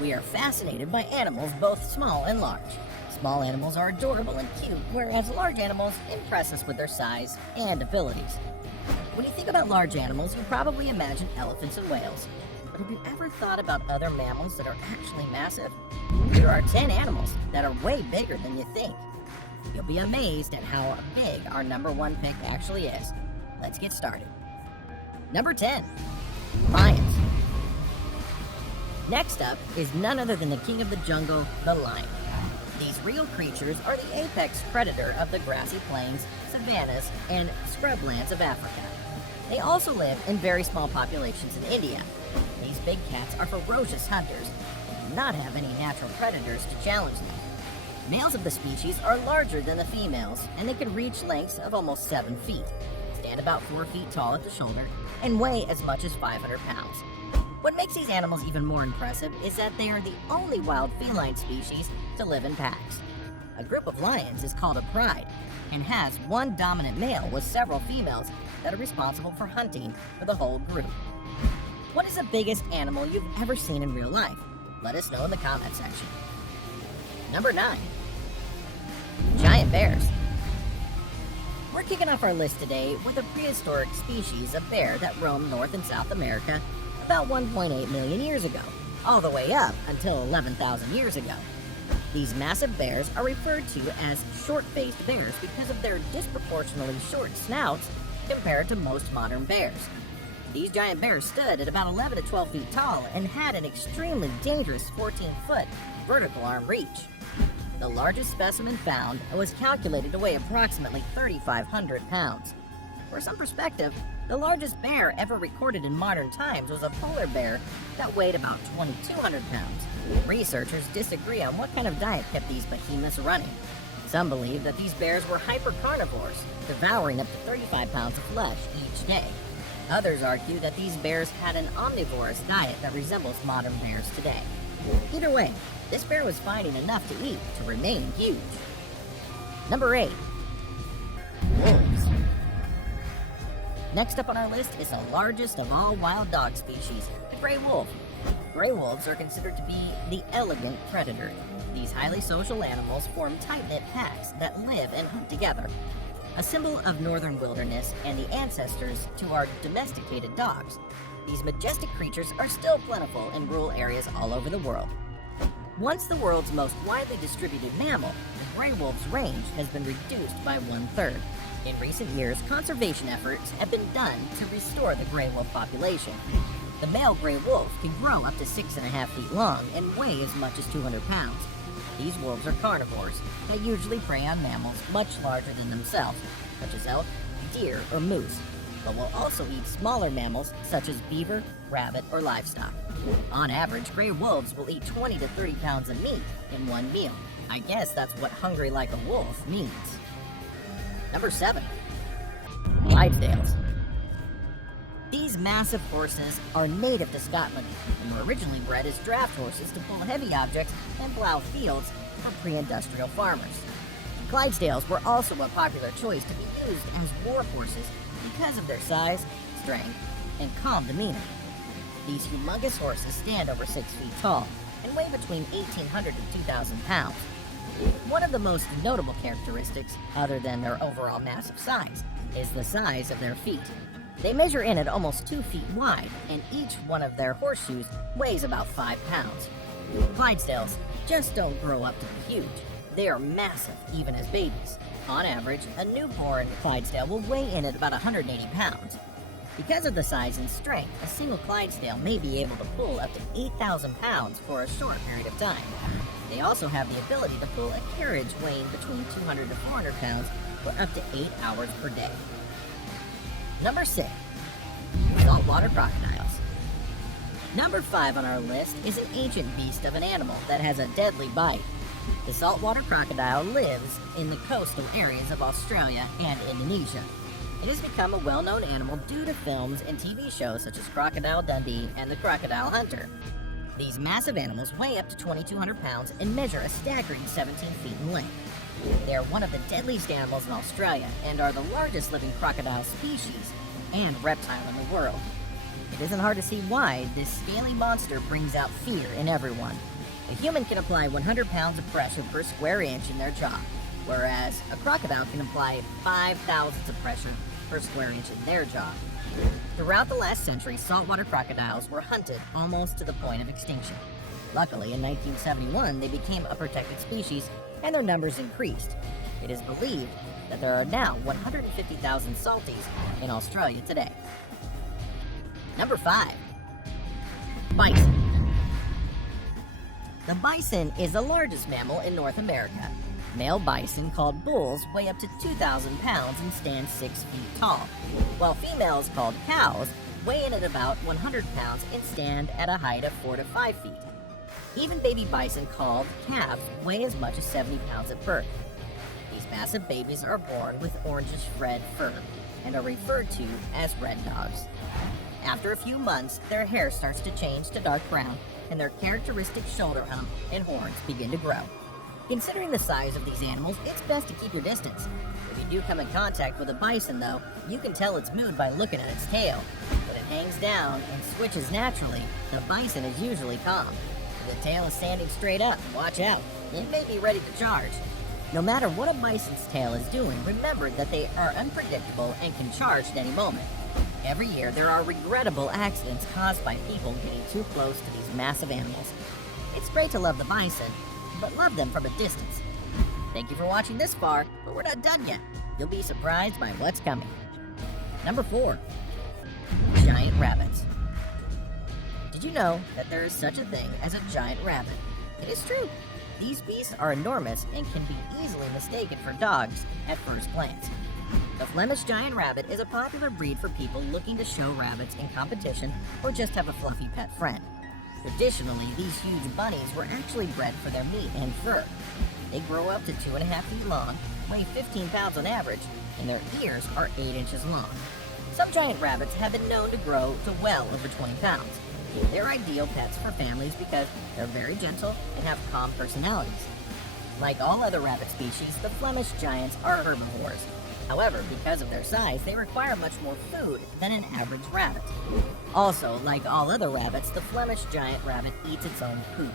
We are fascinated by animals both small and large. Small animals are adorable and cute, whereas large animals impress us with their size and abilities. When you think about large animals, you probably imagine elephants and whales. But have you ever thought about other mammals that are actually massive? There are 10 animals that are way bigger than you think. You'll be amazed at how big our number one pick actually is. Let's get started. Number 10, lions. Next up is none other than the king of the jungle, the lion. These real creatures are the apex predator of the grassy plains, savannas, and scrublands of Africa. They also live in very small populations in India. These big cats are ferocious hunters and do not have any natural predators to challenge them. Males of the species are larger than the females, and they can reach lengths of almost 7 feet, stand about 4 feet tall at the shoulder, and weigh as much as 500 pounds. What makes these animals even more impressive is that they are the only wild feline species to live in packs. A group of lions is called a pride and has one dominant male with several females that are responsible for hunting for the whole group. What is the biggest animal you've ever seen in real life? Let us know in the comment section. Number 9, giant bears. We're kicking off our list today with a prehistoric species of bear that roamed North and South America about 1.8 million years ago, all the way up until 11,000 years ago. These massive bears are referred to as short-faced bears because of their disproportionately short snouts compared to most modern bears. These giant bears stood at about 11 to 12 feet tall and had an extremely dangerous 14-foot vertical arm reach. The largest specimen found was calculated to weigh approximately 3,500 pounds. For some perspective, the largest bear ever recorded in modern times was a polar bear that weighed about 2,200 pounds. Researchers disagree on what kind of diet kept these behemoths running. Some believe that these bears were hypercarnivores, devouring up to 35 pounds of flesh each day. Others argue that these bears had an omnivorous diet that resembles modern bears today. Either way, this bear was finding enough to eat to remain huge. Number 8, wolves. Next up on our list is the largest of all wild dog species, the gray wolf. Gray wolves are considered to be the elegant predator. These highly social animals form tight-knit packs that live and hunt together, a symbol of northern wilderness and the ancestors to our domesticated dogs. These majestic creatures are still plentiful in rural areas all over the world. Once the world's most widely distributed mammal, the gray wolf's range has been reduced by 1/3. In recent years, conservation efforts have been done to restore the gray wolf population. The male gray wolf can grow up to 6.5 feet long and weigh as much as 200 pounds. These wolves are carnivores that usually prey on mammals much larger than themselves, such as elk, deer, or moose, but will also eat smaller mammals such as beaver, rabbit, or livestock. On average, gray wolves will eat 20 to 30 pounds of meat in one meal. I guess that's what hungry like a wolf means. Number 7, Clydesdales. These massive horses are native to Scotland and were originally bred as draft horses to pull heavy objects and plow fields for pre-industrial farmers. Clydesdales were also a popular choice to be used as war horses because of their size, strength, and calm demeanor. These humongous horses stand over 6 feet tall and weigh between 1,800 to 2,000 pounds. One of the most notable characteristics, other than their overall massive size, is the size of their feet. They measure in at almost 2 feet wide, and each one of their horseshoes weighs about 5 pounds. Clydesdales just don't grow up to be huge. They are massive, even as babies. On average, a newborn Clydesdale will weigh in at about 180 pounds. Because of the size and strength, a single Clydesdale may be able to pull up to 8,000 pounds for a short period of time. They also have the ability to pull a carriage weighing between 200 to 400 pounds for up to 8 hours per day. Number 6, saltwater crocodiles. Number 5 on our list is an ancient beast of an animal that has a deadly bite. The saltwater crocodile lives in the coastal areas of Australia and Indonesia. It has become a well-known animal due to films and TV shows such as Crocodile Dundee and The Crocodile Hunter. These massive animals weigh up to 2,200 pounds and measure a staggering 17 feet in length. They are one of the deadliest animals in Australia and are the largest living crocodile species and reptile in the world. It isn't hard to see why this scaly monster brings out fear in everyone. A human can apply 100 pounds of pressure per square inch in their jaw, whereas a crocodile can apply 5 thousandths of pressure per square inch in their jaw. Throughout the last century, saltwater crocodiles were hunted almost to the point of extinction. Luckily, in 1971, they became a protected species and their numbers increased. It is believed that there are now 150,000 salties in Australia today. Number 5. Bison. The bison is the largest mammal in North America. Male bison, called bulls, weigh up to 2,000 pounds and stand 6 feet tall, while females, called cows, weigh in at about 100 pounds and stand at a height of 4 to 5 feet. Even baby bison, called calves, weigh as much as 70 pounds at birth. These massive babies are born with orangish-red fur and are referred to as red dogs. After a few months, their hair starts to change to dark brown, and their characteristic shoulder hump and horns begin to grow. Considering the size of these animals, it's best to keep your distance. If you do come in contact with a bison, though, you can tell its mood by looking at its tail. When it hangs down and switches naturally, the bison is usually calm. If the tail is standing straight up, watch out. It may be ready to charge. No matter what a bison's tail is doing, remember that they are unpredictable and can charge at any moment. Every year, there are regrettable accidents caused by people getting too close to these massive animals. It's great to love the bison, but love them from a distance. Thank you for watching this far, but we're not done yet. You'll be surprised by what's coming. Number 4. Giant rabbits. Did you know that there is such a thing as a giant rabbit? It is true. These beasts are enormous and can be easily mistaken for dogs at first glance. The Flemish giant rabbit is a popular breed for people looking to show rabbits in competition or just have a fluffy pet friend. Traditionally, these huge bunnies were actually bred for their meat and fur. They grow up to 2.5 feet long, weigh 15 pounds on average, and their ears are 8 inches long. Some giant rabbits have been known to grow to well over 20 pounds. They're ideal pets for families because they're very gentle and have calm personalities. Like all other rabbit species, the Flemish giants are herbivores. However, because of their size, they require much more food than an average rabbit. Also, like all other rabbits, the Flemish giant rabbit eats its own poop.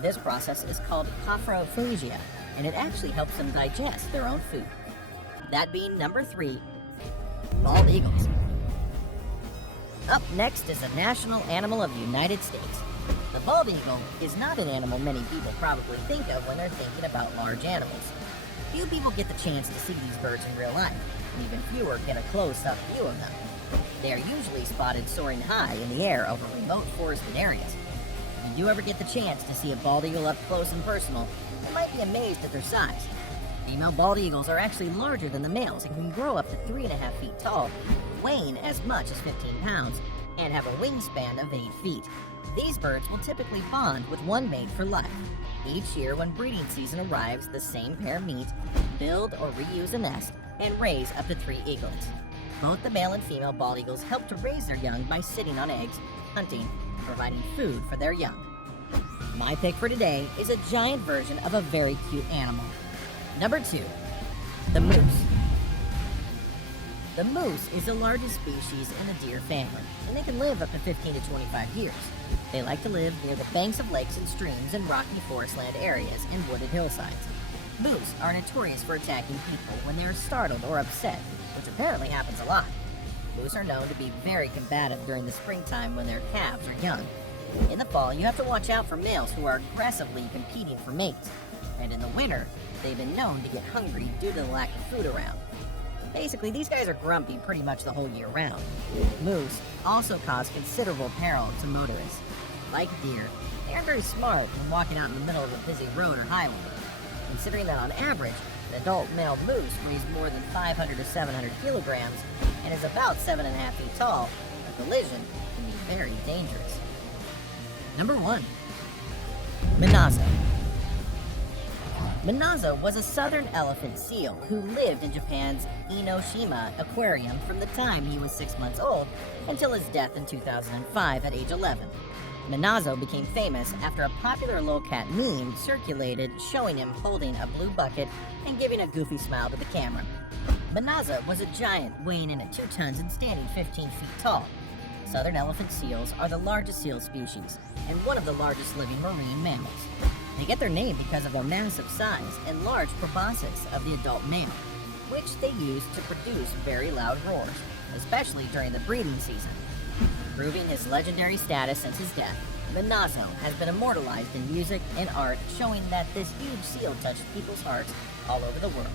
This process is called coprophagia, and it actually helps them digest their own food. That being number 3, bald eagles. Up next is the national animal of the United States. The bald eagle is not an animal many people probably think of when they're thinking about large animals. Few people get the chance to see these birds in real life, and even fewer get a close-up view of them. They are usually spotted soaring high in the air over remote forested areas. If you do ever get the chance to see a bald eagle up close and personal, you might be amazed at their size. Female bald eagles are actually larger than the males and can grow up to 3.5 feet tall, weighing as much as 15 pounds, and have a wingspan of 8 feet. These birds will typically bond with one mate for life. Each year when breeding season arrives, the same pair meet, build or reuse a nest, and raise up to 3 eaglets. Both the male and female bald eagles help to raise their young by sitting on eggs, hunting, and providing food for their young. My pick for today is a giant version of a very cute animal. Number 2, the moose. The moose is the largest species in the deer family, and they can live up to 15 to 25 years. They like to live near the banks of lakes and streams in rocky forestland areas and wooded hillsides. Moose are notorious for attacking people when they are startled or upset, which apparently happens a lot. Moose are known to be very combative during the springtime when their calves are young. In the fall, you have to watch out for males who are aggressively competing for mates. And in the winter, they've been known to get hungry due to the lack of food around. Basically, these guys are grumpy pretty much the whole year round. Moose also cause considerable peril to motorists. Like deer, they aren't very smart when walking out in the middle of a busy road or highway. Considering that on average, an adult male moose weighs more than 500 to 700 kilograms and is about 7.5 feet tall, a collision can be very dangerous. Number 1. Minazo. Minazo was a southern elephant seal who lived in Japan's Enoshima Aquarium from the time he was 6 months old until his death in 2005 at age 11. Minazo became famous after a popular lolcat meme circulated showing him holding a blue bucket and giving a goofy smile to the camera. Minazo was a giant weighing in at 2 tons and standing 15 feet tall. southern elephant seals are the largest seal species and one of the largest living marine mammals. They get their name because of their massive size and large proboscis of the adult male, which they use to produce very loud roars, especially during the breeding season. Proving his legendary status since his death, the Naso has been immortalized in music and art, showing that this huge seal touched people's hearts all over the world.